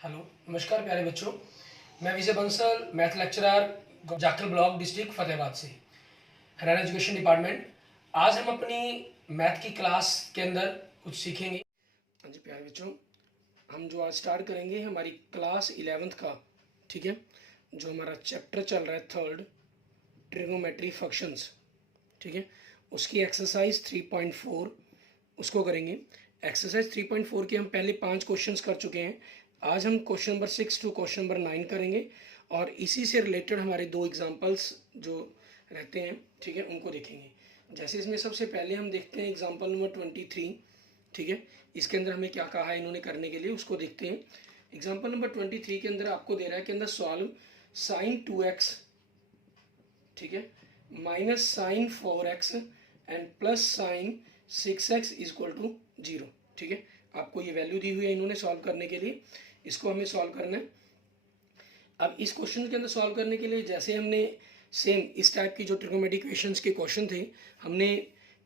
Hello, नमस्कार प्यारे बच्चों। मैं Vijay Bansal, math lecturer, Jakhal block, district Fatehabad से, हरियाणा एजुकेशन डिपार्टमेंट। आज हम अपनी मैथ की क्लास के अंदर कुछ सीखेंगे। हाँ जी प्यारे बच्चों, हम जो आज स्टार्ट करेंगे हमारी क्लास 11th का, ठीक है, जो हमारा चैप्टर चल रहा है थर्ड, ट्रिग्नोमेट्री फंक्शंस, ठीक है, उसकी एक्सरसाइज 3.4 उसको करेंगे। एक्सरसाइज 3.4 के हम पहले 5 क्वेश्चंस कर चुके हैं। आज हम question number 6 to question number 9 करेंगे और इसी से रिलेटेड हमारे 2 एग्जांपल्स जो रहते हैं, ठीक है, उनको देखेंगे। जैसे इसमें सबसे पहले हम देखते हैं एग्जांपल नंबर 23, ठीक है, इसके अंदर हमें क्या कहा है इन्होंने करने के लिए, उसको देखते हैं। एग्जाम्पल नंबर 23 के अंदर आपको दे रहा है कि अंदर सॉल्व साइन 2x, ठीक है, minus sine 4x and plus sine 6x equal to 0, ठीक है। आपको ये वैल्यू दी हुई है इन्होंने सॉल्व करने के लिए, इसको हमें सॉल्व करना है। अब इस क्वेश्चन के अंदर सॉल्व करने के लिए जैसे हमने सेम इस टाइप की जो ट्रिग्नोमेट्रिक इक्वेशंस के क्वेश्चन थे हमने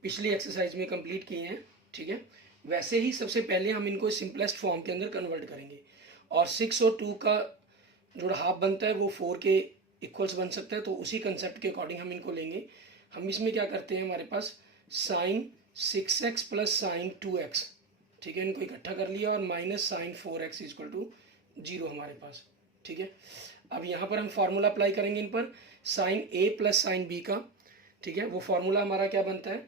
पिछली एक्सरसाइज में कंप्लीट किए हैं, ठीक है, वैसे ही सबसे पहले हम इनको सिंपलेस्ट फॉर्म के अंदर कन्वर्ट करेंगे। और 6 और 2 का जो हाफ बनता है वो 4 के इक्वल्स बन सकता है, तो उसी कंसेप्ट के अकॉर्डिंग हम इनको लेंगे। हम इसमें क्या करते हैं, हमारे पास sign 6x plus sign 2x, ठीक है, इनको इकट्ठा कर लिया और minus sine 4x equal to 0 हमारे पास, ठीक है। अब यहाँ पर हम फार्मूला अप्लाई करेंगे इन पर, sine a plus sine b का, ठीक है, वो फार्मूला हमारा क्या बनता है,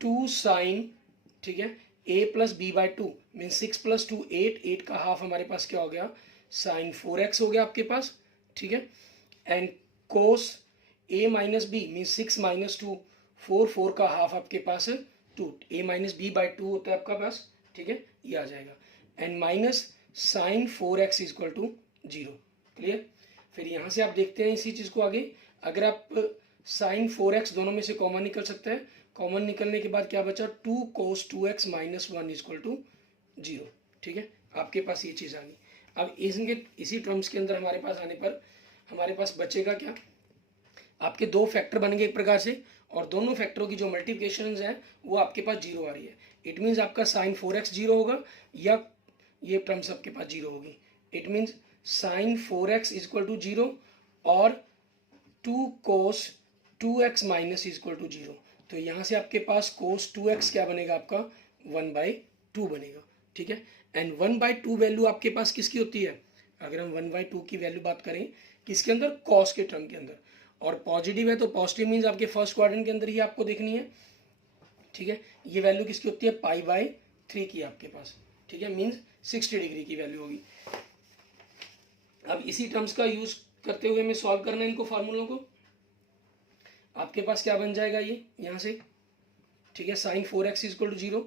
2 साइन, ठीक है, a plus B by 2 mean 6 plus 2 8 का हाफ हमारे पास क्या हो गया, साइन 4x हो गया आपके पास, ठीक है। And cos a minus B mean 6 minus 2 4 का हाफ आपके पास है 2, a माइनस बी बाई 2 होता है आपका पास, ठीक है, ये आ जाएगा। And minus sine 4x equal to 0, clear. फिर यहाँ से आप देखते हैं इसी चीज़ को आगे, अगर आप साइन 4x दोनों में से कॉमन निकल सकता है, कॉमन निकलने के बाद क्या बचा, 2 कोस 2x माइनस 1 इक्वल टू 0, ठीक है, आपके पास ये चीज़ आ गई। अब इसके इसी टर्म्स के अंदर हमारे पास आने पर हमारे पास बचेगा क्या, आपके दो फैक्टर बनेंगे एक प्रकार से, और दोनों फैक्टरों की जो मल्टीप्लिकेशन है वो आपके पास 0 आ रही है। इट मीन्स आपका साइन 4x 0 होगा या ये टर्म्स आपके पास 0 होगी। It means sine 4x equal to 0 और 2 कोस 2x माइनस इक्वल टू 0। तो यहाँ से आपके पास कोस 2x क्या बनेगा, आपका 1/2 बनेगा, ठीक है। एंड 1/2 वैल्यू आपके पास किसकी होती है, अगर हम 1/2 की वैल्यू बात करें किसके अंदर, कॉस के टर्म के अंदर, और पॉजिटिव है तो पॉजिटिव मीन्स आपके फर्स्ट क्वाड्रेंट के अंदर ही आपको देखनी है, ठीक है। ये वैल्यू किसकी होती है, π/3 की आपके पास, ठीक है, मीन्स 60 डिग्री की वैल्यू होगी। अब इसी टर्म्स का यूज करते हुए हमें सॉल्व करना है इनको फार्मूलों को। आपके पास क्या बन जाएगा ये यहाँ से, ठीक है, sign 4x equal to 0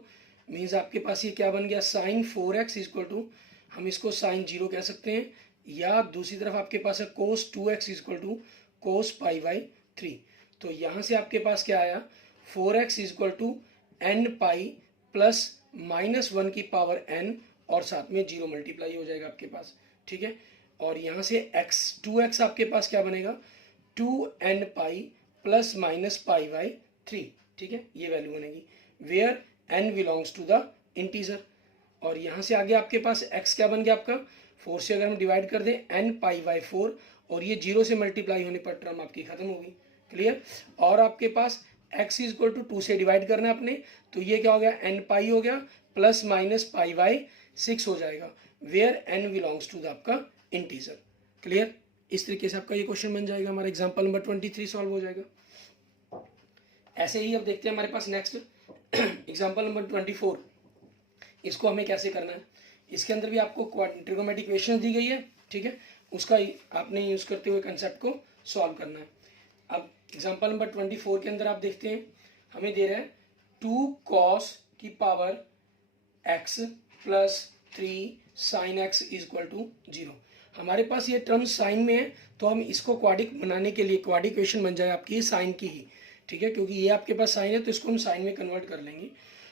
means आपके पास ये क्या बन गया, साइन 4x इक्वल टू, हम इसको साइन 0 कह सकते हैं, या दूसरी तरफ आपके पास है कोस 2x इक्वल टू कोस π/3। तो यहाँ से आपके पास क्या आया, 4x equal to n pi plus -1 की पावर n और साथ में 0 मल्टीप्लाई हो जाएगा आपके पास, ठीक है। और यहाँ से x 2x आपके पास क्या बनेगा, 2n पाई प्लस माइनस π/3, ठीक है, ये वैल्यू बनेगी where n belongs to the integer. और यहाँ से आगे आपके पास x क्या बन गया आपका, 4 से अगर हम डिवाइड कर दें n π/4 और ये 0 से मल्टीप्लाई होने पर टर्म आपकी खत्म होगी, क्लियर। और आपके पास x इक्वल टू 2 से डिवाइड करना है अपने, तो ये क्या हो गया, n पाई हो गया प्लस माइनस π/6 हो जाएगा where n belongs to the आपका इंटीजर, क्लियर। इस तरीके से आपका ये क्वेश्चन बन जाएगा, हमारा एग्जाम्पल नंबर 23 सॉल्व हो जाएगा। ऐसे ही अब देखते हैं हमारे पास नेक्स्ट एग्जाम्पल नंबर 24, इसको हमें कैसे करना है। इसके अंदर भी आपको ट्रिग्नोमेट्रिक इक्वेशन दी गई है, ठीक है, उसका आपने यूज करते हुए कंसेप्ट को सॉल्व करना है। अब एग्जाम्पल नंबर 24 के अंदर आप देखते हैं हमें दे रहा है 2 cos की power x plus 3 sine x equal to 0। हमारे पास ये टर्म साइन में है तो हम इसको क्वाड्रिक बनाने के लिए, क्वाड्रिक इक्वेशन बन जाए आपकी साइन की ही, ठीक है, क्योंकि ये आपके पास साइन है तो इसको हम साइन में कन्वर्ट कर लेंगे।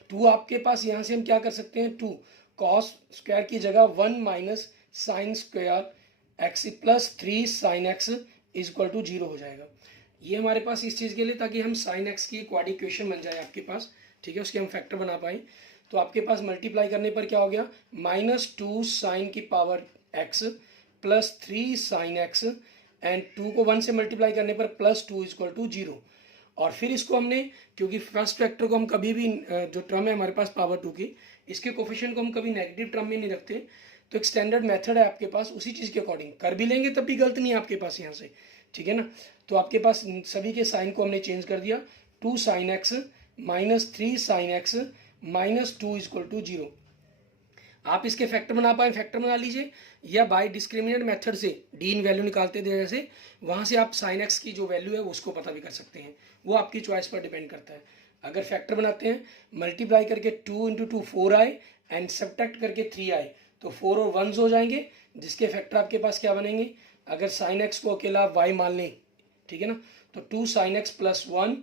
2 आपके पास यहाँ से हम क्या कर सकते हैं, 2 कॉस स्क्वायर की जगह 1 minus sine square x plus 3 sine x equal to 0 हो जाएगा। ये हमारे पास इस चीज़ के लिए ताकि हम साइन एक्स की क्वाड्रिक इक्वेशन बन जाए आपके पास, ठीक है, उसके हम फैक्टर बना पाए। तो आपके पास मल्टीप्लाई करने पर क्या हो गया, -2 साइन की power x plus 3 sine x and 2 को 1 से मल्टीप्लाई करने पर प्लस 2 इक्वल टू 0। और फिर इसको हमने, क्योंकि फर्स्ट फैक्टर को हम कभी भी जो टर्म है हमारे पास पावर 2 की, इसके कोफिशिएंट को हम कभी नेगेटिव टर्म में नहीं रखते, तो एक स्टैंडर्ड मेथड है आपके पास, उसी चीज़ के अकॉर्डिंग कर भी लेंगे तब भी गलत नहीं है आपके पास यहाँ से, ठीक है ना। तो आपके पास सभी के साइन को हमने चेंज कर दिया, 2 sine x minus 3 sine x minus 2 equal to 0। आप इसके फैक्टर बना पाए फैक्टर बना लीजिए, या बाय डिस्क्रिमिनेंट मेथड से डी इन वैल्यू निकालते थे जैसे, वहाँ से आप साइन एक्स की जो वैल्यू है उसको पता भी कर सकते हैं, वो आपकी चॉइस पर डिपेंड करता है। अगर फैक्टर बनाते हैं, मल्टीप्लाई करके 2 इंटू 2 4 आए एंड सब्ट्रैक्ट करके 3 आए, तो 4 और 1 हो जाएंगे, जिसके फैक्टर आपके पास क्या बनेंगे। अगर साइन एक्स को अकेला आप वाई मान लें, ठीक है ना, तो 2 sine x plus 1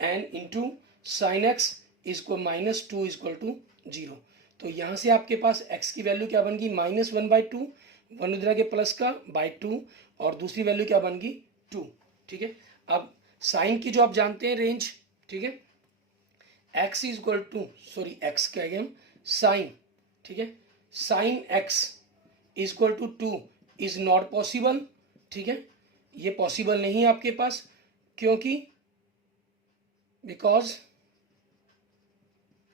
and into sine x इसको माइनस 2 इक्वल टू 0। तो यहाँ से आपके पास x की वैल्यू क्या बन गई, -1/2, 1 उधर के प्लस का बाई 2, और दूसरी वैल्यू क्या बन गई 2, ठीक है। अब साइन की जो आप जानते हैं रेंज, ठीक है, x इक्वल टू x कहेंगे हम साइन, ठीक है, sine x equal to 2 is not possible, ठीक है, ये पॉसिबल नहीं है आपके पास, क्योंकि बिकॉज,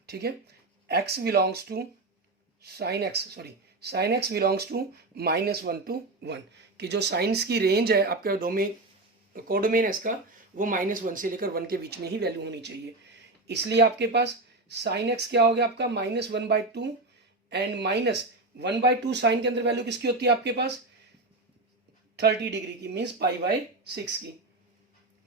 ठीक है, x belongs to sine x belongs to -1 to 1, कि जो साइंस की रेंज है आपका डोमेन कोडोमेन है इसका, वो -1 से लेकर 1 के बीच में ही वैल्यू होनी चाहिए। इसलिए आपके पास साइन एक्स क्या हो गया आपका -1/2 एंड -1/2 साइन के अंदर वैल्यू किसकी होती है आपके पास 30 डिग्री की, मीन्स π/6 की।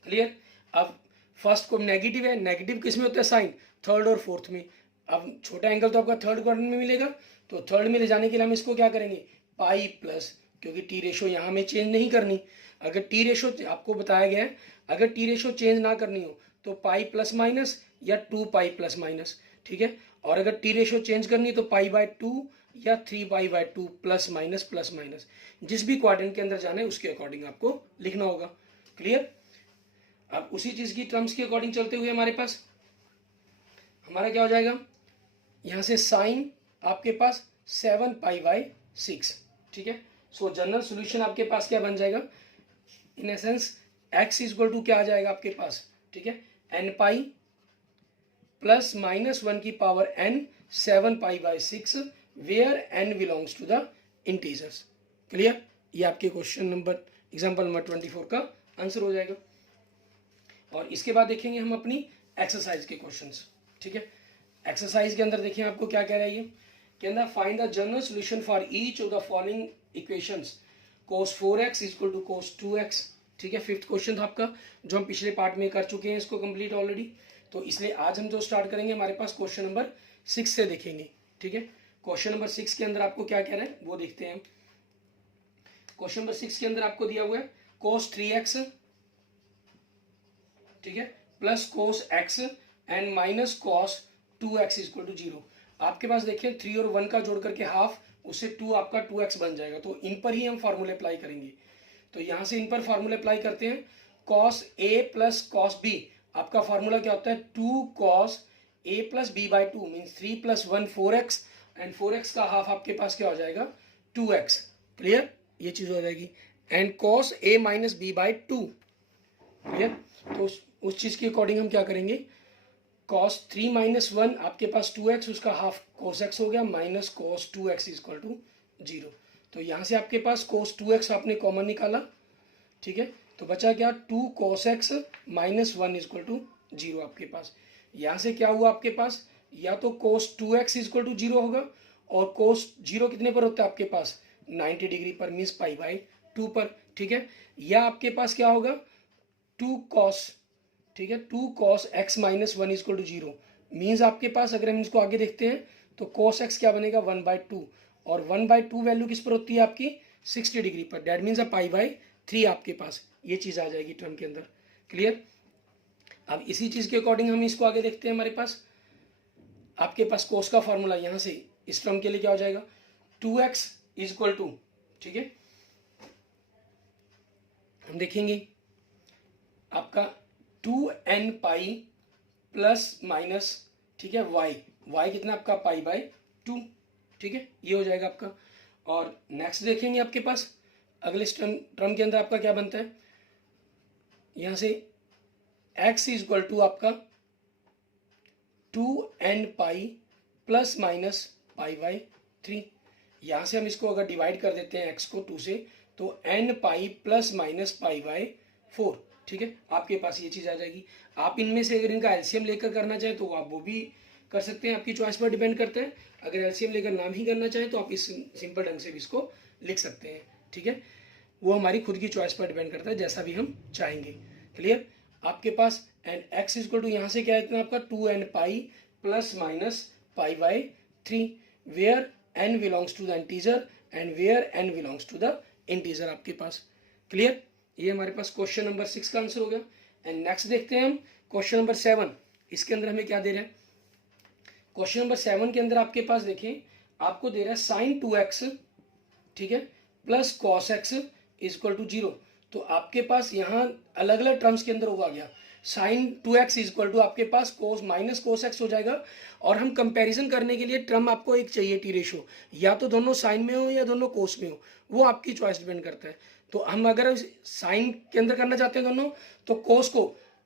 क्लियर। अब फर्स्ट को नेगेटिव है, नेगेटिव किस में होता है साइन, थर्ड और फोर्थ में। अब छोटा एंगल तो आपका थर्ड क्वाड्रेंट में मिलेगा, तो थर्ड में ले जाने के लिए हम इसको क्या करेंगे पाई प्लस, क्योंकि टी रेशो यहाँ हमें चेंज नहीं करनी। अगर टी रेशो आपको बताया गया है, अगर टी रेशो चेंज ना करनी हो तो पाई प्लस माइनस या 2 पाई प्लस माइनस, ठीक है। और अगर टी रेशो चेंज करनी है तो π/2 या 3π/2 प्लस माइनस, जिस भी क्वाड्रेंट के अंदर जाना है उसके अकॉर्डिंग आपको लिखना होगा। क्लियर। अब उसी चीज की टर्म्स के अकॉर्डिंग चलते हुए हमारे पास हमारा क्या हो जाएगा, यहाँ से साइन आपके पास 7π/6, ठीक है। सो जनरल सोल्यूशन आपके पास क्या बन जाएगा, in essence x equal to क्या आ जाएगा आपके पास, ठीक है, n प्लस -1 की power n 7π/6 where n belongs to the integers. Clear. ये आपके क्वेश्चन नंबर एग्जाम्पल नंबर 24 का आंसर हो जाएगा। और इसके बाद देखेंगे हम अपनी एक्सरसाइज के क्वेश्चंस, ठीक है। एक्सरसाइज के अंदर देखिए आपको क्या कह रहा है ये, के अंदर find the general solution for each of the following equations cos 4x equal to cos 2x, ठीक है। फिफ्थ क्वेश्चन था आपका, जो हम पिछले पार्ट में कर चुके हैं इसको कंप्लीट ऑलरेडी। तो इसलिए आज हम जो स्टार्ट करेंगे हमारे पास क्वेश्चन नंबर 6 से देखेंगे, ठीक है। क्वेश्चन नंबर 6 के अंदर आपको क्या कह रहा है वो देखते हैं। क्वेश्चन नंबर 6 के अंदर आपको दिया हुआ है cos 3x, ठीक है, plus cos x and minus cos 2x equal to 0। आपके पास देखिए 3 और 1 का जोड़ करके हाफ, उससे 2 आपका 2x बन जाएगा। तो इन पर ही हम फार्मूले अप्लाई करेंगे। तो यहां से इन पर फार्मूले अप्लाई करते हैं। cos a plus cos b, आपका फार्मूला क्या होता है 2 cos a plus b/2 means 3 plus 1 4x and 4x का हाफ आपके पास क्या हो जाएगा 2x। क्लियर, ये चीज हो जाएगी। And cos a minus b/2, clear. तो उस चीज के अकॉर्डिंग हम क्या करेंगे, cos 3 माइनस 1 आपके पास 2x, उसका हाफ cos x हो गया, minus cos 2x equal to 0। तो यहाँ से आपके पास cos 2x आपने कॉमन निकाला, ठीक है। तो बचा क्या 2 cos x minus 1 equal to 0 आपके पास। यहाँ से क्या हुआ आपके पास, या तो cos 2x इक्वल टू 0 होगा, और cos 0 कितने पर होता है आपके पास 90 डिग्री पर, मीन्स π/2 पर, ठीक है। या आपके पास क्या होगा 2 cos, ठीक है, 2 cos x minus 1 equal to 0 means आपके पास अगर हम इसको आगे देखते हैं तो cos x क्या बनेगा 1/2, और 1/2 वैल्यू किस पर होती है आपकी 60 डिग्री पर, डेट मीन्स π/3 आपके पास ये चीज़ आ जाएगी टर्म के अंदर। क्लियर। अब इसी चीज़ के अकॉर्डिंग हम इसको आगे देखते हैं। हमारे पास आपके पास cos का फॉर्मूला यहाँ से इस टर्म के लिए क्या हो जाएगा 2x इक्वल टू, ठीक है, हम देखेंगे आपका 2n पाई प्लस माइनस, ठीक है, y कितना आपका π/2, ठीक है, ये हो जाएगा आपका। और नेक्स्ट देखेंगे आपके पास अगले टर्म के अंदर आपका क्या बनता है, यहाँ से x इज इक्वल टू आपका 2n pi plus minus pi by 3। यहाँ से हम इसको अगर डिवाइड कर देते हैं x को 2 से, तो n pi plus minus pi by 4। ठीक है, आपके पास ये चीज़ आ जाएगी। आप इनमें से अगर इनका एलसीएम लेकर करना चाहें तो आप वो भी कर सकते हैं, आपकी चॉइस पर डिपेंड करता है। अगर एलसीएम लेकर नाम ही करना चाहें तो आप इस सिंपल ढंग से भी इसको लिख सकते हैं। ठीक है, वो हमारी खुद की चॉइस पर डिपेंड करता है, जैसा भी हम चाहेंगे। क्लियर, आपके पास एंड x इक्वल टू यहाँ से क्या है इतना आपका 2n pi plus minus pi by 3, where n belongs to the integer and where n belongs to the integer आपके पास। क्लियर, ये हमारे पास क्वेश्चन नंबर 6 का आंसर हो गया। एंड नेक्स्ट देखते हैं हम क्वेश्चन नंबर 7। इसके अंदर हमें क्या दे रहा है, क्वेश्चन नंबर 7 के अंदर आपके पास देखिए आपको दे रहा है साइन 2x, ठीक है, plus cos x is equal to 0। तो आपके पास यहाँ अलग अलग टर्म्स के अंदर होगा गया, sign 2x is equal to आपके पास कोस माइनस कोस x हो जाएगा। और हम कंपैरिजन करने के लिए टर्म आपको एक चाहिए टी रेशो, या तो दोनों साइन में हो या दोनों कोस में हो, वो आपकी चॉइस डिपेंड करता है। तो हम अगर साइन के अंदर करना चाहते हैं दोनों, तो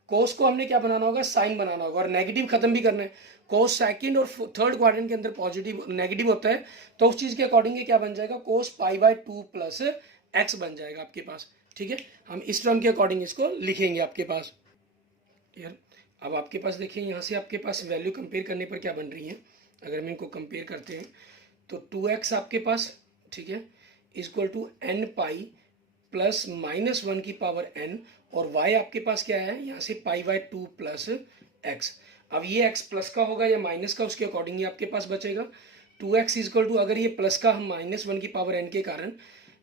कोस को हमने क्या बनाना होगा, साइन बनाना होगा, और नेगेटिव खत्म भी करना है। कोस सेकंड और थर्ड क्वाड्रेंट के अंदर पॉजिटिव नेगेटिव होता है, तो उस चीज के अकॉर्डिंग क्या बन जाएगा, कोस पाई बाय 2 प्लस एक्स बन जाएगा आपके पास। ठीक है, हम इस टर्म के अकॉर्डिंग इसको लिखेंगे आपके पास। यार अब आपके पास देखिए यहाँ से आपके पास वैल्यू कंपेयर करने पर क्या बन रही है, अगर हम इनको कंपेयर करते हैं तो 2x आपके पास, ठीक है, equal to n pi plus minus 1 की पावर n, और y आपके पास क्या है यहाँ से पाई बाय 2 प्लस एक्स। अब ये x प्लस का होगा या माइनस का, उसके अकॉर्डिंग ही आपके पास बचेगा 2x इक्वल टू, अगर ये प्लस का हम माइनस 1 की पावर n के कारण,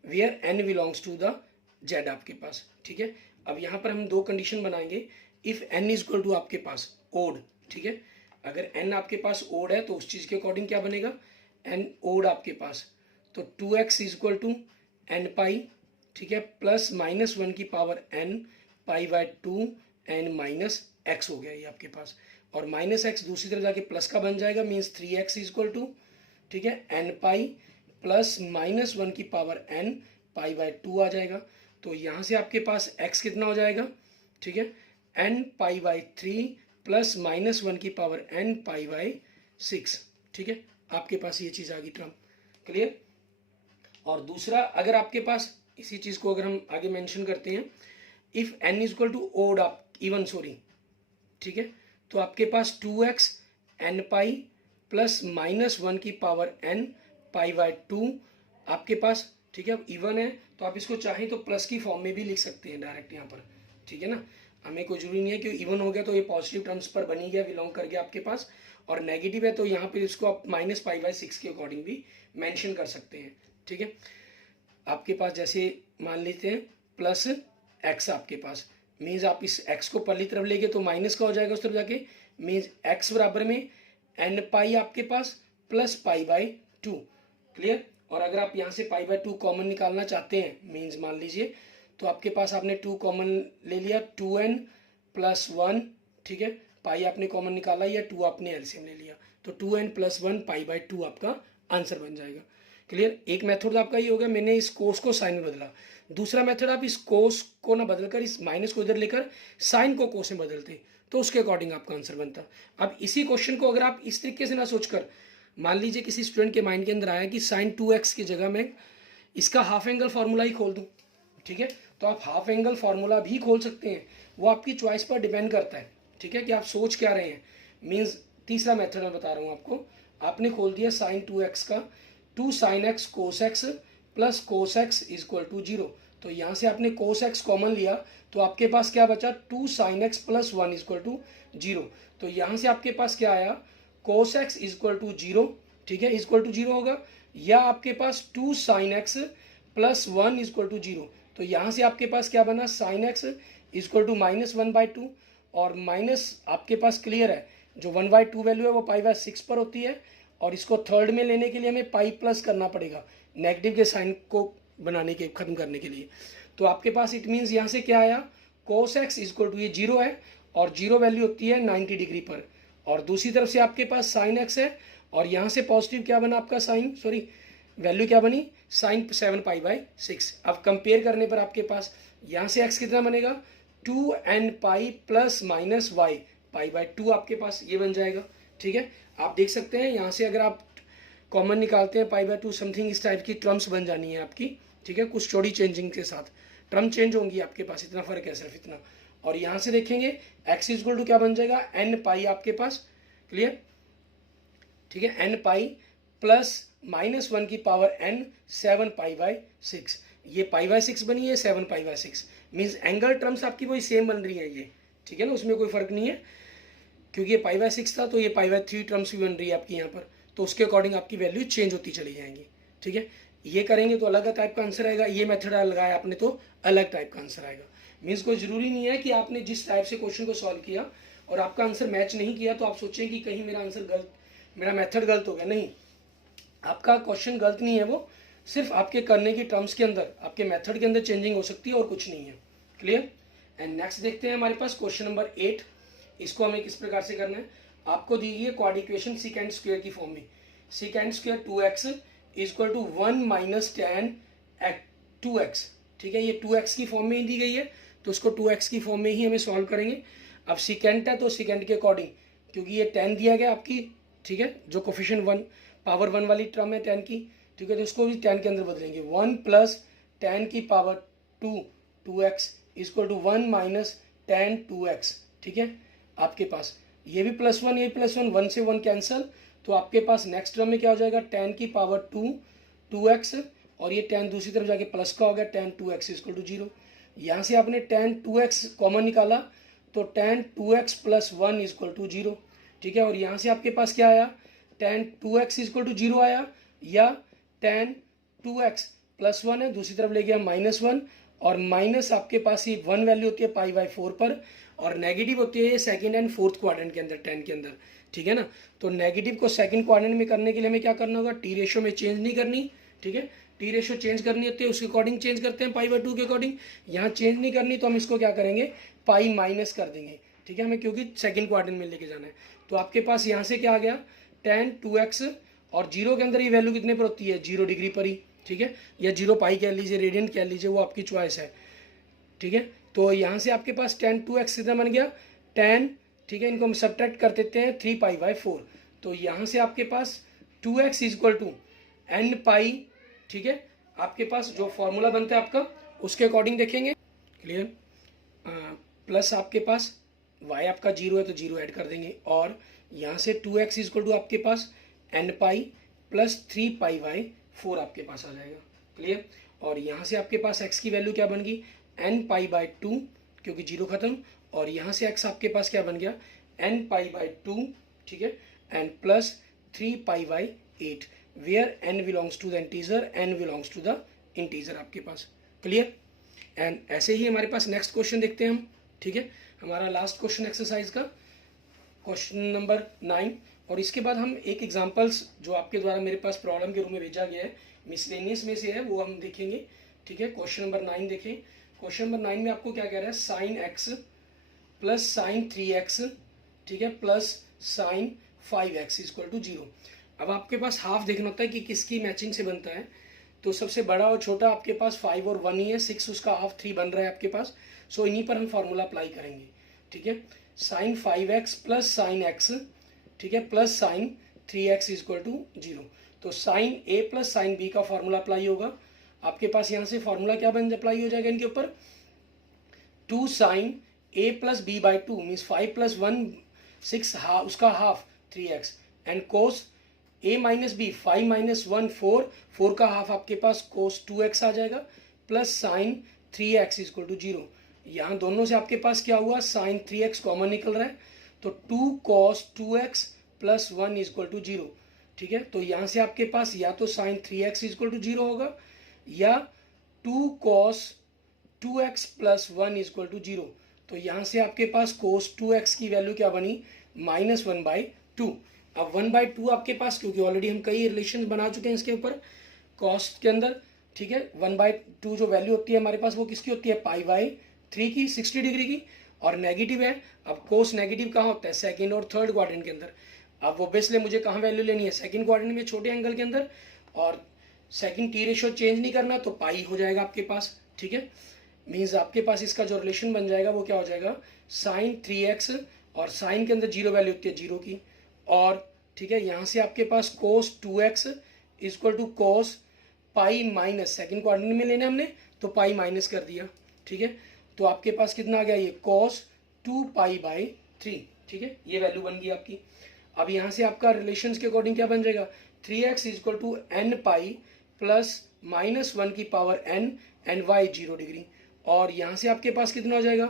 where n belongs to the z आपके पास। ठीक है, अब यहाँ पर हम दो कंडीशन बनाएंगे। If n is equal to आपके पास ओड, ठीक है, अगर n आपके पास ओड है तो उस चीज के अकॉर्डिंग क्या बनेगा, n ओड आपके पास, तो 2x is equal to n pi, ठीक है, प्लस माइनस 1 की power n pi by 2 n minus x हो गया ये आपके पास, और माइनस x दूसरी तरफ जाके प्लस का बन जाएगा, means 3x is equal to, ठीक है, n पाई प्लस माइनस 1 की पावर n पाई बाय 2 आ जाएगा। तो यहाँ से आपके पास x कितना हो जाएगा, ठीक है, n pi by 3 plus minus 1 की पावर n पाई बाई 6। ठीक है, आपके पास ये चीज़ आ गई टर्म। क्लियर, और दूसरा अगर आपके पास इसी चीज़ को अगर हम आगे मेंशन करते हैं, if n is equal to odd आप इवन सॉरी, ठीक है, तो आपके पास 2x n pi plus minus 1 की पावर n पाई बाय 2 आपके पास, ठीक है, अब इवन है तो आप इसको चाहें तो प्लस की फॉर्म में भी लिख सकते हैं डायरेक्ट यहाँ पर। ठीक है ना, हमें कोई जरूरी नहीं है कि इवन हो गया तो ये पॉजिटिव टर्म्स पर बनी गया, बिलोंग कर गया आपके पास, और नेगेटिव है तो यहाँ पर इसको आप माइनस पाई बाय 6 के अकॉर्डिंग भी मेंशन कर सकते हैं। ठीक है, आपके पास जैसे मान लेते हैं प्लस एक्स आपके पास, मीन्स आप इस एक्स को पहली तरफ लेंगे तो माइनस का हो जाएगा उस तरफ जाके, मीन्स एक्स बराबर में n पाई आपके पास प्लस पाई बाय 2। क्लियर, और अगर आप यहाँ से पाई बाय 2 कॉमन निकालना चाहते हैं, मीन्स मान लीजिए तो आपके पास आपने 2 कॉमन ले लिया, 2n प्लस 1, ठीक है, पाई आपने कॉमन निकाला या 2 आपने एलसीएम ले लिया, तो 2n प्लस 1 पाई बाय 2 आपका आंसर बन जाएगा। क्लियर, एक मेथड आपका ये हो गया, मैंने इस कोस को साइन में बदला। दूसरा मेथड आप इस कोस को ना बदलकर इस माइनस को इधर लेकर साइन को कोस में बदलते, तो उसके अकॉर्डिंग आपका आंसर बनता। अब इसी क्वेश्चन को अगर आप इस तरीके से ना सोचकर, मान लीजिए किसी स्टूडेंट के माइंड के अंदर आया कि साइन 2x की जगह मैं इसका हाफ एंगल फार्मूला ही खोल दूं, ठीक है, तो आप हाफ एंगल फार्मूला भी खोल सकते हैं, वो आपकी चॉइस पर डिपेंड करता है। ठीक है, कि आप सोच क्या रहे हैं। मीन्स तीसरा मेथड मैं बता रहा हूँ आपको, आपने खोल दिया साइन 2x का 2 sine x cos x plus cos x is equal to 0, तो यहाँ से आपने कोस एक्स कॉमन लिया तो आपके पास क्या बचा, 2 sine x plus 1 is equal to 0। तो यहाँ से आपके पास क्या आया, cos x is equal to 0, ठीक है, इज इक्वल टू 0 होगा, या आपके पास 2 sine x plus 1 is equal to 0। तो यहाँ से आपके पास क्या बना, sine x is equal to minus 1/2, और माइनस आपके पास क्लियर है, जो 1/2 वैल्यू है वो पाई बाय 6 पर होती है, और इसको थर्ड में लेने के लिए हमें पाई प्लस करना पड़ेगा, नेगेटिव के साइन को बनाने के खत्म करने के लिए। तो आपके पास इट मीन्स यहाँ से क्या आया, cos x is equal to ये 0 है, और 0 वैल्यू होती है 90 डिग्री पर, और दूसरी तरफ से आपके पास साइन एक्स है, और यहाँ से पॉजिटिव क्या बना आपका साइन, सॉरी वैल्यू क्या बनी, साइन 7π/6। अब कंपेयर करने पर आपके पास यहाँ से x कितना बनेगा, 2n प्लस माइनस y π/2 आपके पास ये बन जाएगा। ठीक है, आप देख सकते हैं यहाँ से अगर आप कॉमन निकालते हैं π/2 समथिंग इस टाइप की टर्म्स बन जानी है आपकी। ठीक है, कुछ चौड़ी चेंजिंग के साथ टर्म चेंज होंगी आपके पास, इतना फर्क है सिर्फ इतना। और यहाँ से देखेंगे x इक्वल टू क्या बन जाएगा, n आपके पास। क्लियर, ठीक है, n प्लस -1 की पावर n 7π/6। ये π/6 बनी है, 7π/6 मीन्स एंगल टर्म्स आपकी वही सेम बन रही है ये। ठीक है ना, उसमें कोई फर्क नहीं है, क्योंकि ये π/6 था तो ये π/3 टर्म्स भी बन रही है आपकी यहाँ पर, तो उसके अकॉर्डिंग आपकी वैल्यू चेंज होती चली जाएंगी। ठीक है, ये करेंगे तो अलग टाइप का आंसर आएगा, ये मेथड लगाया आपने तो अलग टाइप का आंसर आएगा। मीन्स कोई ज़रूरी नहीं है कि आपने जिस टाइप से क्वेश्चन को सॉल्व किया और आपका आंसर मैच नहीं किया तो आप सोचें कि कहीं मेरा आंसर गलत, मेरा मेथड गलत हो गया। नहीं, आपका क्वेश्चन गलत नहीं है, वो सिर्फ आपके करने की टर्म्स के अंदर, आपके मेथड के अंदर चेंजिंग हो सकती है और कुछ नहीं है। क्लियर। एंड नेक्स्ट देखते हैं हमारे पास क्वेश्चन नंबर 8। इसको हमें किस प्रकार से करना है, आपको दी गई है क्वाड इक्वेशन सीकेंट स्क्वायर की फॉर्म में। Secant square 2x equal to 1 minus tan 2x। ठीक है, ये 2x की फॉर्म में ही दी गई है तो उसको 2x की फॉर्म में ही हमें सॉल्व करेंगे। अब सीकेंट है तो सीकेंट के अकॉर्डिंग, क्योंकि ये tan दिया गया आपकी, ठीक है, जो कोफिशिएंट 1 पावर 1 वाली टर्म है tan की। ठीक है, तो इसको भी tan के अंदर बदलेंगे, 1 प्लस tan की power 2x equal to 1 minus tan 2x। ठीक है, आपके पास ये भी +1 ये +1, 1 से 1 कैंसिल, तो आपके पास नेक्स्ट टर्म में क्या हो जाएगा, tan की पावर 2x और ये tan दूसरी तरफ जाके प्लस का हो गया, tan 2x इक्वल टू 0। यहाँ से आपने tan 2x कॉमन निकाला तो tan 2x plus 1 equal to 0। ठीक है, और यहाँ से आपके पास क्या आया, tan 2x इक्वल टू 0 आया, या tan 2x प्लस 1 है, दूसरी तरफ ले गया -1, और माइनस आपके पास ये 1 वैल्यू होती है π/4 पर, और नेगेटिव होती है ये सेकंड एंड फोर्थ क्वाड्रेंट के अंदर, 10 के अंदर। ठीक है ना, तो नेगेटिव को सेकंड क्वाड्रेंट में करने के लिए हमें क्या करना होगा, टी रेशो में चेंज नहीं करनी। ठीक है, टी रेशो चेंज करनी होती है उसके अकॉर्डिंग चेंज करते हैं π/2 के अकॉर्डिंग। यहाँ चेंज नहीं करनी तो हम इसको क्या करेंगे, पाई माइनस कर देंगे। ठीक है, हमें क्योंकि सेकंड क्वाड्रेंट में लेके जाना है। तो आपके पास यहाँ से क्या आ गया, tan 2x, और 0 के अंदर ये वैल्यू कितने पर होती है, 0 डिग्री पर ही। ठीक है, या 0 पाई कह लीजिए, रेडियंट कह लीजिए, वो आपकी चॉइस है। ठीक है, तो यहाँ से आपके पास tan 2x कितना बन गया, tan, ठीक है, इनको हम सब्ट्रैक्ट कर देते हैं 3π/4। तो यहाँ से आपके पास 2x इक्वल टू n π। ठीक है, आपके पास जो फॉर्मूला बनता है आपका उसके अकॉर्डिंग देखेंगे। क्लियर, प्लस आपके पास y आपका 0 है तो 0 ऐड कर देंगे, और यहाँ से 2x इक्वल टू आपके पास n π प्लस 3π/4 आपके पास आ जाएगा। क्लियर, और यहाँ से आपके पास x की वैल्यू क्या बन गई, n π/2, क्योंकि 0 खत्म, और यहाँ से x आपके पास क्या बन गया, n π/2। ठीक है, and plus 3π/8, where n belongs to the integer, n belongs to the integer आपके पास। क्लियर, एंड ऐसे ही हमारे पास नेक्स्ट क्वेश्चन देखते हैं हम। ठीक है, हमारा लास्ट क्वेश्चन एक्सरसाइज का क्वेश्चन नंबर 9, और इसके बाद हम एक एग्जांपल्स जो आपके द्वारा मेरे पास प्रॉब्लम के रूप में भेजा गया है, मिसलेनियस में से है, वो हम देखेंगे। ठीक है, क्वेश्चन नंबर 9 देखें। क्वेश्चन नंबर 9 में आपको क्या कह रहा है, sin x plus sin 3x, ठीक है, plus sin 5x equal to 0। अब आपके पास हाफ देखना होता है कि किसकी मैचिंग से बनता है, तो सबसे बड़ा और छोटा आपके पास 5 और 1 ही है, 6 उसका हाफ 3 बन रहा है आपके पास। सो इन्हीं पर हम फार्मूला अप्लाई करेंगे। ठीक है, sin 5x plus sin x, ठीक है, plus sin 3x equal to 0। तो sin a plus sin b का फार्मूला अप्लाई होगा आपके पास। यहाँ से फार्मूला क्या बन अप्लाई हो जाएगा इनके ऊपर, 2 sin a plus b/2 means 5 plus 1 6, उसका half 3x, and cos a minus B 5 minus 1 4 का हाफ आपके पास cos 2x आ जाएगा, plus sin 3x equal to 0। यहाँ दोनों से आपके पास क्या हुआ, sin 3x कॉमन निकल रहा है, तो 2 cos 2x plus 1 equal to 0। ठीक है, तो यहाँ से आपके पास या तो sin 3x इक्वल टू 0 होगा, या 2 cos 2x plus 1 equal to 0। तो यहाँ से आपके पास cos 2x की वैल्यू क्या बनी, -1/2। अब 1/2 आपके पास, क्योंकि ऑलरेडी हम कई रिलेशन बना चुके हैं इसके ऊपर कॉस्ट के अंदर। ठीक है, 1/2 जो वैल्यू होती है हमारे पास वो किसकी होती है, π/3 की, 60 डिग्री की, और नेगेटिव है। अब कोस नेगेटिव कहाँ होता है, सेकंड और थर्ड क्वाड्रेंट के अंदर। अब ऑब्वियसली मुझे कहाँ वैल्यू लेनी है, सेकंड क्वाड्रेंट में, छोटे एंगल के अंदर, और सेकंड टी रेशियो चेंज नहीं करना तो पाई हो जाएगा आपके पास, ठीक है। मीन्स आपके पास इसका जो रिलेशन बन जाएगा वो क्या हो जाएगा, साइन 3x, और साइन के अंदर जीरो वैल्यू होती है जीरो की, और ठीक है यहाँ से आपके पास cos 2x equal to cos pi minus, second quadrant में लेना हमने तो पाई माइनस कर दिया, ठीक है। तो आपके पास कितना आ गया, ये कोस 2 पाई बाई 3, ठीक है, ये वैल्यू बन गई आपकी। अब यहाँ से आपका रिलेशन के अकॉर्डिंग क्या बन जाएगा, 3x equal to n pi plus minus 1 की power n and y 0 degree, और यहाँ से आपके पास कितना हो जाएगा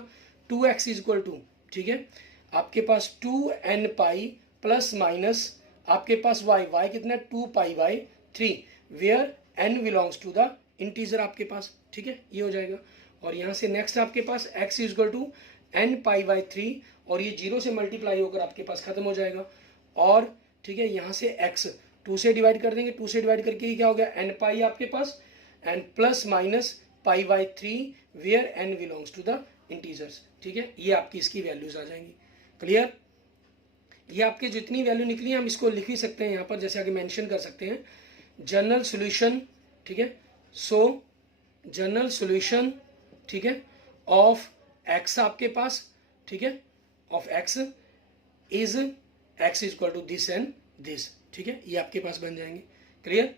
2x इक्वल टू, ठीक है, आपके पास 2n पाई प्लस माइनस आपके पास y कितना है 2 pi by 3, where n belongs to the integer आपके पास, ठीक है, ये हो जाएगा। और यहाँ से नेक्स्ट आपके पास x equal to n pi by 3, और ये 0 से मल्टीप्लाई होकर आपके पास खत्म हो जाएगा, और ठीक है यहाँ से x 2 से डिवाइड कर देंगे, 2 से डिवाइड करके ये क्या हो गया n पाई आपके पास, and plus minus pi by 3 where n belongs to the integers, ठीक है, ये आपकी इसकी वैल्यूज आ जाएंगी। क्लियर, ये आपके जितनी वैल्यू निकली हम इसको लिख भी सकते हैं यहाँ पर, जैसे आगे मेंशन कर सकते हैं जनरल सॉल्यूशन, ठीक है, सो जनरल सॉल्यूशन, ठीक है, ऑफ x आपके पास, ठीक है, of x is x equal to this and this, ठीक है, ये आपके पास बन जाएंगे। क्लियर,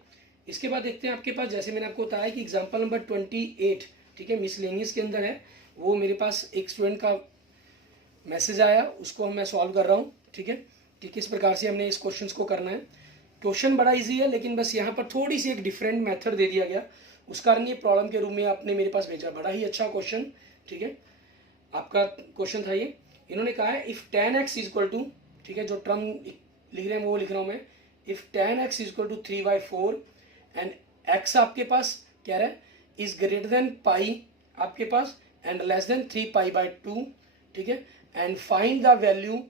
इसके बाद देखते हैं आपके पास, जैसे मैंने आपको बताया कि एग्जांपल नंबर 28, ठीक है, मिसलेनियस के अंदर है, वो मेरे पास एक स्टूडेंट का मैसेज आया, उसको मैं सॉल्व कर रहा हूँ, ठीक है, कि किस प्रकार से हमने इस क्वेश्चन को करना है। क्वेश्चन बड़ा इजी है, लेकिन बस यहाँ पर थोड़ी सी एक डिफरेंट मेथड दे दिया गया, उस कारण ये प्रॉब्लम के रूप में आपने मेरे पास भेजा। बड़ा ही अच्छा क्वेश्चन, ठीक है, आपका क्वेश्चन था ये। इन्होंने कहा है if tan x equal to, ठीक है, जो टर्म लिख रहे हैं वो लिख रहा हूँ मैं, if tan x equal to 3/4 and x आपके पास कह रहा है इज ग्रेटर देन पाई आपके पास and less than 3 pi by 2, ठीक है, एंड फाइंड द वैल्यू,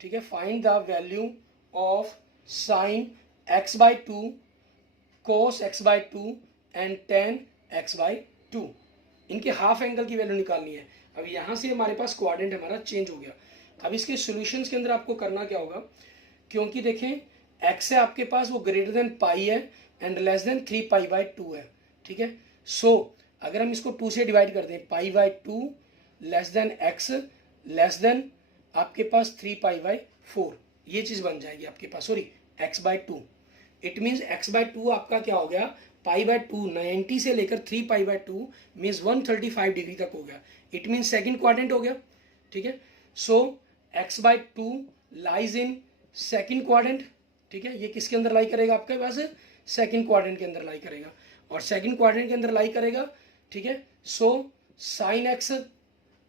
ठीक है, find the value of sine x by 2, cos x by 2 and tan x by 2, इनके हाफ एंगल की वैल्यू निकालनी है। अब यहाँ से हमारे पास क्वाड्रेंट हमारा चेंज हो गया। अब इसके सॉल्यूशंस के अंदर आपको करना क्या होगा, क्योंकि देखें x है आपके पास वो ग्रेटर देन पाई है and less than 3 pi by 2 है, ठीक है। सो अगर हम इसको 2 से डिवाइड कर दें, पाई by 2 less than x less than आपके पास 3 पाई बाई 4, ये चीज़ बन जाएगी आपके पास, sorry x by 2। It means x by 2 आपका क्या हो गया, पाई बाई 2 90 से लेकर 3 पाई बाई 2 मीन्स 135 डिग्री तक हो गया। इट मीन्स सेकंड क्वाड्रेंट हो गया, ठीक है। सो x by 2 lies in second quadrant, ठीक है, ये किसके अंदर लाई करेगा आपके पास, सेकंड क्वाड्रेंट के अंदर लाई करेगा, और सेकंड क्वाड्रेंट के अंदर लाई करेगा, ठीक है। So sine x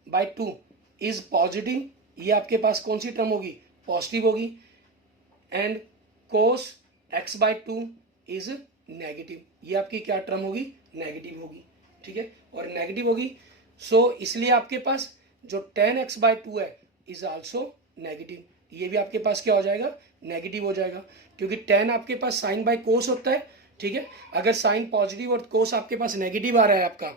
by 2 is positive, ये आपके पास कौन सी टर्म होगी, पॉजिटिव होगी, and cos x by 2 is negative, ये आपकी क्या टर्म होगी, नेगेटिव होगी, ठीक है, और नेगेटिव होगी। सो इसलिए आपके पास जो tan x बाई 2 है इज आल्सो नेगेटिव, ये भी आपके पास क्या हो जाएगा, नेगेटिव हो जाएगा, क्योंकि tan आपके पास साइन बाई कोस होता है, ठीक है। अगर साइन पॉजिटिव और कोस आपके पास नेगेटिव आ रहा है आपका,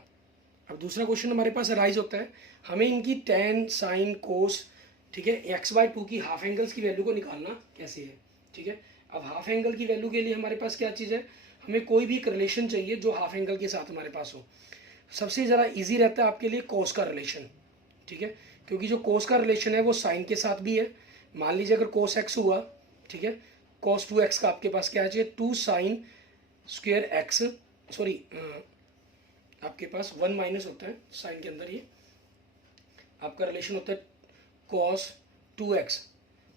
अब दूसरा क्वेश्चन हमारे पास राइज होता है, हमें इनकी tan साइन कोस, ठीक है, x बाई 2 की हाफ एंगल्स की वैल्यू को निकालना कैसे है, ठीक है। अब हाफ एंगल की वैल्यू के लिए हमारे पास क्या चीज़ है, हमें कोई भी एक रिलेशन चाहिए जो हाफ एंगल के साथ हमारे पास हो। सबसे ज़रा इजी रहता है आपके लिए कोस का रिलेशन, ठीक है, क्योंकि जो कोस का रिलेशन है वो साइन के साथ भी है। मान लीजिए अगर कोस x हुआ, ठीक है, कोस 2x का आपके पास क्या चाहिए, 2 साइन स्क्वेयर x, सॉरी आपके पास 1 माइनस होता है साइन के अंदर, ये आपका रिलेशन होता है कोस 2x,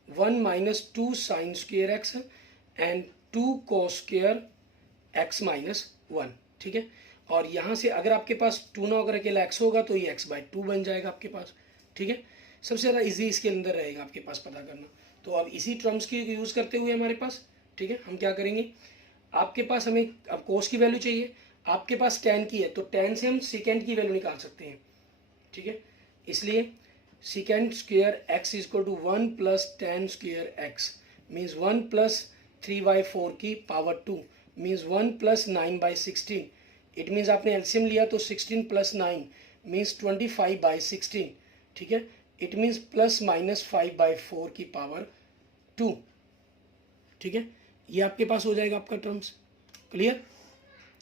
1 minus 2 sine square x and 2 cos square x minus 1, ठीक है। और यहाँ से अगर आपके पास 2 ना होकर अकेला x होगा तो ये x बाई 2 बन जाएगा आपके पास, ठीक है। सबसे ज़्यादा इजी इसके अंदर रहेगा आपके पास पता करना। तो अब इसी टर्म्स की यूज़ करते हुए हमारे पास, ठीक है, हम क्या करेंगे, आपके पास हमें अब कोस की वैल्यू चाहिए, आपके पास tan की है तो tan से हम सेकेंड की वैल्यू निकाल सकते हैं, ठीक है। इसलिए second square x equal to 1 plus tan square x means 1 plus 3/4 की power 2 means 1 plus 9/16। It means आपने एलसीएम लिया तो 16 प्लस 9 मीन्स 25/16, ठीक है। इट मीन्स प्लस माइनस 5/4 की पावर 2, ठीक है, ये आपके पास हो जाएगा आपका टर्म्स। क्लियर,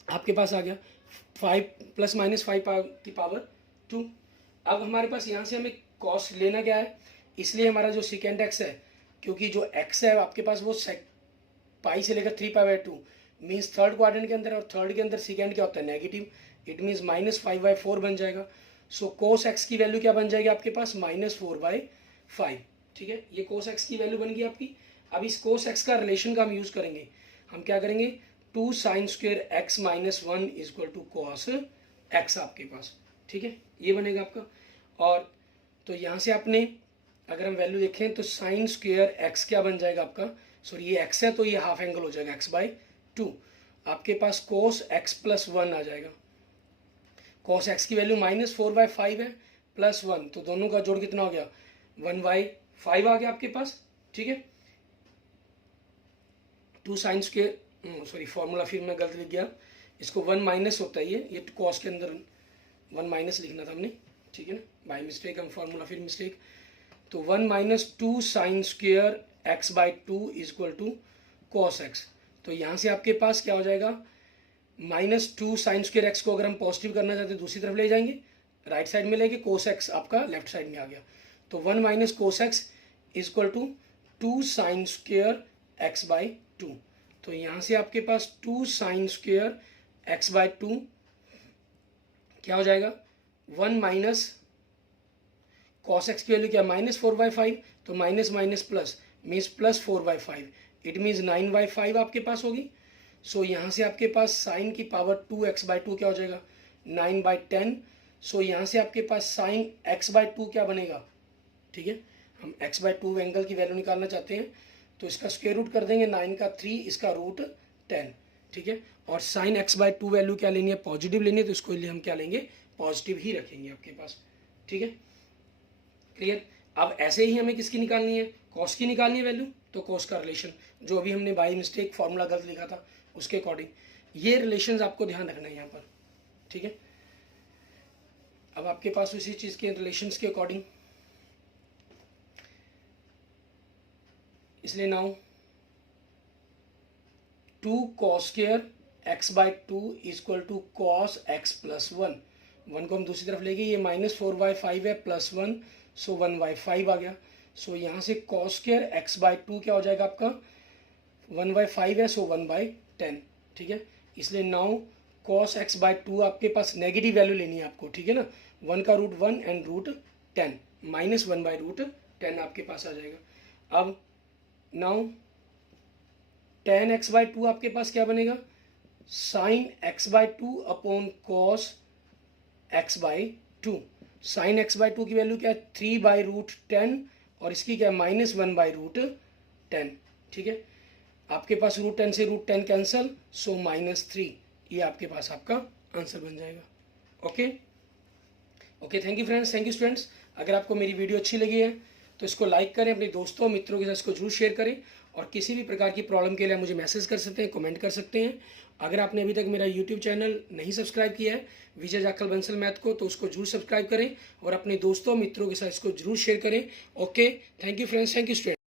आपके पास आ गया 5 प्लस माइनस 5 की पावर 2। अब हमारे पास यहाँ से हमें कॉस लेना क्या है, इसलिए हमारा जो सेकेंड एक्स है, क्योंकि जो एक्स है आपके पास वो पाई से लेकर 3π/2 मीन्स थर्ड क्वाड्रेंट के अंदर, और थर्ड के अंदर सेकेंड क्या होता है नेगेटिव, इट मीन्स -5/4 बन जाएगा। सो कोस एक्स की वैल्यू क्या बन जाएगी आपके पास -4/5। ठीक है, ये कोस एक्स की वैल्यू बन गई आपकी। अब इस कोस एक्स का रिलेशन का हम यूज़ करेंगे, हम क्या करेंगे 2 sin² x - 1 = cos x आपके पास। ठीक है, ये बनेगा आपका। और तो यहाँ से आपने अगर हम वैल्यू देखें तो sin² x क्या बन जाएगा आपका, सॉरी ये x है तो ये हाफ एंगल हो जाएगा x/2। आपके पास cos x + 1 आ जाएगा। cos x की वैल्यू -4/5 है प्लस 1, तो दोनों का जोड़ कितना हो गया 1/5 आ गया आपके पास। ठीक है, 2 sin², सॉरी फॉर्मूला फिर मैं गलत लिख गया, इसको 1 माइनस होता है, ये cos के अंदर 1 माइनस लिखना था हमने। ठीक है ना, बाय मिस्टेक हम फॉर्मूला फिर मिस्टेक, तो 1 - 2 sin² x/2 = cos x। तो यहाँ से आपके पास क्या हो जाएगा -2 sin² x को अगर हम पॉजिटिव करना चाहते हैं दूसरी तरफ ले जाएंगे, राइट साइड में लेके cos x आपका लेफ्ट साइड में आ गया। तो 1 - cos x = 2 sin² x/2। तो यहाँ से आपके पास 2 sin² x/2 क्या हो जाएगा 1 - cos x की वैल्यू क्या -4/5, तो minus minus plus means +4/5, it means 9/5 आपके पास होगी। सो यहाँ से आपके पास साइन की पावर 2x/2 क्या हो जाएगा 9/10। सो यहाँ से आपके पास साइन x/2 क्या बनेगा, ठीक है, हम x/2 एंगल की वैल्यू निकालना चाहते हैं तो इसका स्क्वायर रूट कर देंगे, 9 का 3, इसका रूट 10। ठीक है, और साइन x/2 वैल्यू क्या लेनी है पॉजिटिव लेनी है, तो इसको लिए हम क्या लेंगे पॉजिटिव ही रखेंगे आपके पास। ठीक है, क्लियर। अब ऐसे ही हमें किसकी निकालनी है, कॉस की निकालनी है वैल्यू, तो कॉस का रिलेशन जो अभी हमने बाई मिस्टेक फॉर्मूला गलत लिखा था उसके अकॉर्डिंग ये रिलेशंस आपको ध्यान रखना है यहाँ पर। ठीक है, अब आपके पास उसी चीज़ के रिलेशंस के अकॉर्डिंग, इसलिए now 2 cos² x/2 = cos x + 1। 1 को हम दूसरी तरफ ले गए, ये -4/5 है प्लस 1, सो 1/5 आ गया। सो यहाँ से cos² x/2 क्या हो जाएगा आपका 1/5 है, सो 1/10। ठीक है, इसलिए नाउ cos x/2 आपके पास नेगेटिव वैल्यू लेनी है आपको। ठीक है ना, 1 का रूट 1 एंड रूट 10 -1/√10 आपके पास आ जाएगा। अब नाउ tan x/2 आपके पास क्या बनेगा sin x/2 upon cos x/2। sin x/2 की वैल्यू क्या है 3/√10 और इसकी क्या है -1/√10। ठीक है, आपके पास √10 से √10 कैंसल, सो -3, ये आपके पास आपका आंसर बन जाएगा। Okay okay, thank you friends, thank you students. अगर आपको मेरी वीडियो अच्छी लगी है तो इसको लाइक करें, अपने दोस्तों मित्रों के साथ इसको जरूर शेयर करें, और किसी भी प्रकार की प्रॉब्लम के लिए मुझे मैसेज कर सकते हैं, कमेंट कर सकते हैं। अगर आपने अभी तक मेरा यूट्यूब चैनल नहीं सब्सक्राइब किया है विजय जाखल बंसल मैथ को, तो उसको जरूर सब्सक्राइब करें और अपने दोस्तों मित्रों के साथ इसको जरूर शेयर करें। Okay, thank you friends, thank you students.